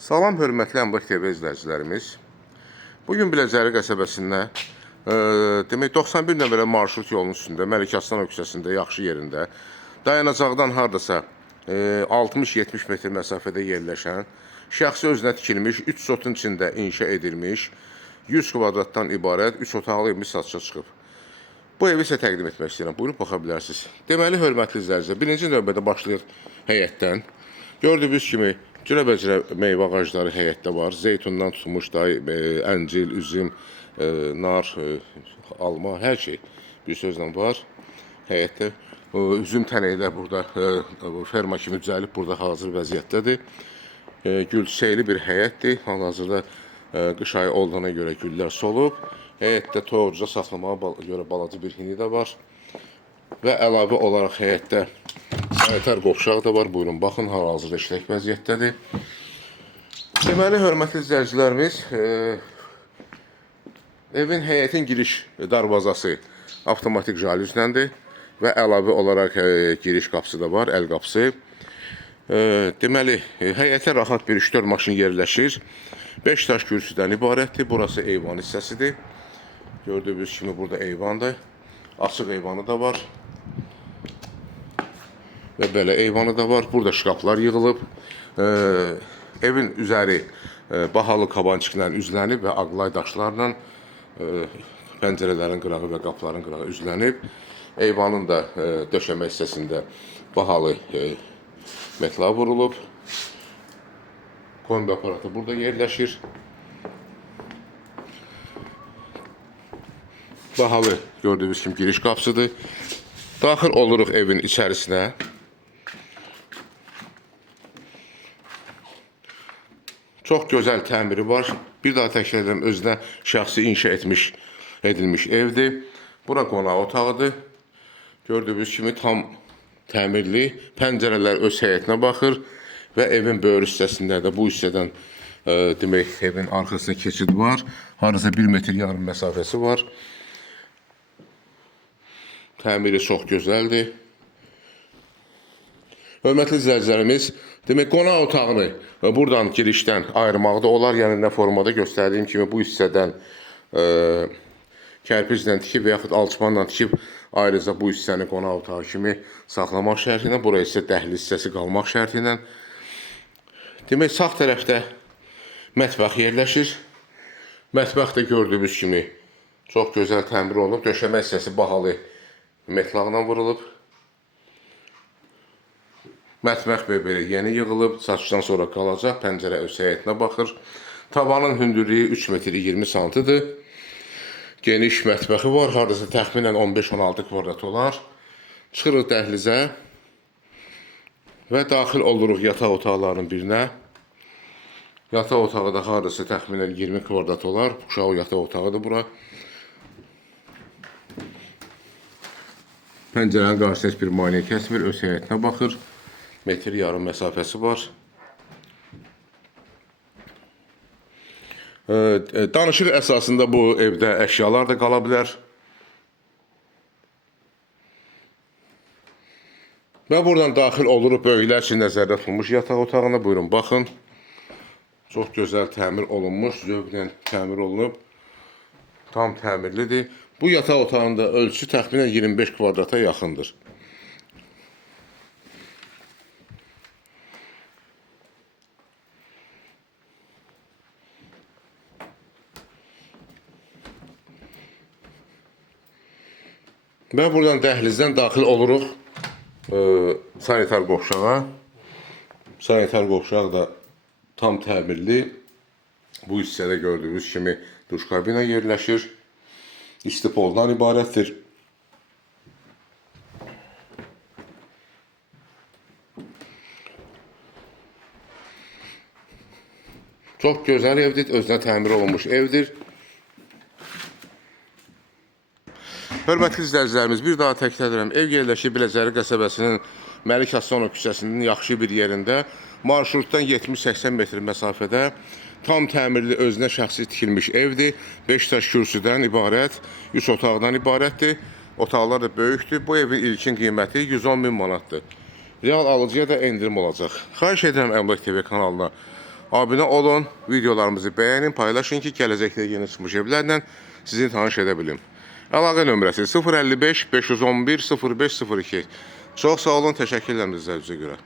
Salam, hörmətli Əmlak TV izləyicilərimiz. Bugün Biləcəri qəsəbəsində, demək 91 nömrəli marşrut yolunun üstündə, Məlikaslanov küçəsində, yaxşı yerində, dayanacaqdan hardasa 60-70 metr məsafədə yerləşən, şəxsi özünə tikilmiş, 3 sotun içində inşa edilmiş, 100 kvadratdan ibarət 3 otaqlı evimiz satışa çıxıb. Bu evi sizə təqdim etmək istəyirəm. Buyurub baxa bilərsiniz. Deməli, hörmətli izləyicilər, birinci növbədə başlayır həyətdən. Gördüyünüz kimi, cürəbəcürə meyvə ağacları həyətdə var. Zeytundan tutmuş da, əncil, üzüm, nar, alma, hər şey bir sözlə var həyətdə. Üzüm tənəklər burada ferma kimi düzəlib, burada hazır vəziyyətdədir. Gül çiçəkli bir həyətdir. Hal-hazırda qış ayı olduğuna görə güllər solub. Həyətdə toyuqca saxlamağa görə balaca bir hini də var. Və əlavə olaraq həyətdə sanitar qovşaq da var. Buyurun, baxın, hal-hazırda işlək vəziyyətdədir. Deməli, hörmətli izləyicilərimiz, evin həyətin giriş darvazası avtomatik jalüzləndir və əlavə olaraq giriş qapısı da var, əl qapısı. Deməli, həyətə rahat bir 3-4 maşın yerləşir. 5 daş kürsüdən ibarətdir. Burası eyvan hissəsidir. Gördüyünüz kimi burada eyvandır. Açıq eyvanı da var. Və belə eyvanı da var. Burada şkaflar yığılıb. Evin üzəri bahalı kabançıqla üzlənib və ağlay daşlarla pəncərələrin qırağı və qapıların qırağı üzlənib. Eyvanın da döşəmə hissəsində bahalı metla vurulub. Kombi aparatı burada yerləşir. Bahalı gördüyünüz kimi giriş qapısıdır. Daxil oluruq evin içərisinə. Çox gözəl təmiri var. Bir daha təkrar edirəm, özünə şəxsi inşa edilmiş evdir. Bura qonaq otağıdır. Gördüyünüz kimi tam təmirli. Pəncərələr öz həyətinə baxır. Və evin böyür hissəsində də bu hissədən demək, evin arxasına keçid var. Harasa 1,5 metr məsafəsi var. Təmiri çox gözəldir. Hörmətli izləyicilərimiz, demək, qonaq otağını buradan girişdən ayırmaqda olar. Yəni, nə formada göstərdiyim kimi bu hissədən kərpiclə tikib və yaxud alçıpanla tikib ayrıca bu hissəni qonaq otağı kimi saxlamaq şərti ilə, buraya isə dəhliz hissəsi qalmaq şərti ilə. Demək, sağ tərəfdə mətbəx yerləşir. Mətbəx də gördüyünüz kimi çox gözəl təmir olunub. Döşəmə hissəsi bahalı metlaqla vurulub. Mətbəx belə yeni yığılıb. Satışdan sonra qalacaq. Pəncərə öz həyətinə baxır. Tavanın hündürlüyü 3,20 metr-dir. Geniş mətbəxi var. Haradasa təxminən 15-16 kvadrat olar. Çıxırıq dəhlizə və daxil oluruq yataq otaqlarının birinə. Yataq otağı da haradasa təxminən 20 kvadrat olar. Uşaq yataq otağıdır bura. Pəncərənin qarşısında heç bir maneə kəsmir. Öz həyətinə baxır. 1,5 metr məsafəsi var. Danışıq əsasında bu evdə əşyalar da qala bilər. Və buradan daxil oluruq böyüklər üçün nəzərdə tutulmuş yataq otağına. Buyurun, baxın. Çox gözəl təmir olunmuş, zövqlə təmir olunub. Tam təmirlidir. Bu yataq otağında ölçüsü təxminən 25 kvadrata yaxındır. Və buradan dəhlizdən daxil oluruq sanitar qovşağa. Sanitar qovşaq da tam təmirli. Bu hissədə gördüyünüz kimi duş kabina yerləşir. İsti poldan ibarətdir. Çox gözəl evdir, özünə təmir olunmuş evdir. Hörmətli izləyicilərimiz, bir daha təkrar edirəm. Ev yerləşir Biləcəri qəsəbəsinin Məlikaslanov küçəsinin yaxşı bir yerində. Marşrutdan 70-80 metr məsafədə tam təmirli, özünə şəxsi tikilmiş evdir. 5 daş kürsüdən ibarət, 3 otaqdan ibarətdir. Otaqlar da böyükdür. Bu evin ilkin qiyməti 110.000 manatdır. Real alıcıya da endirim olacaq. Xahiş edirəm Əmlak TV kanalına Abunə olun, videolarımızı bəyənin, paylaşın ki, gələcəkdə yeni çıxmış evlərlə sizi tanış edə bilim. Əlaqə nömrəsi 055 511 0502. Çox sağ olun, təşəkkür edirəm sizə görə.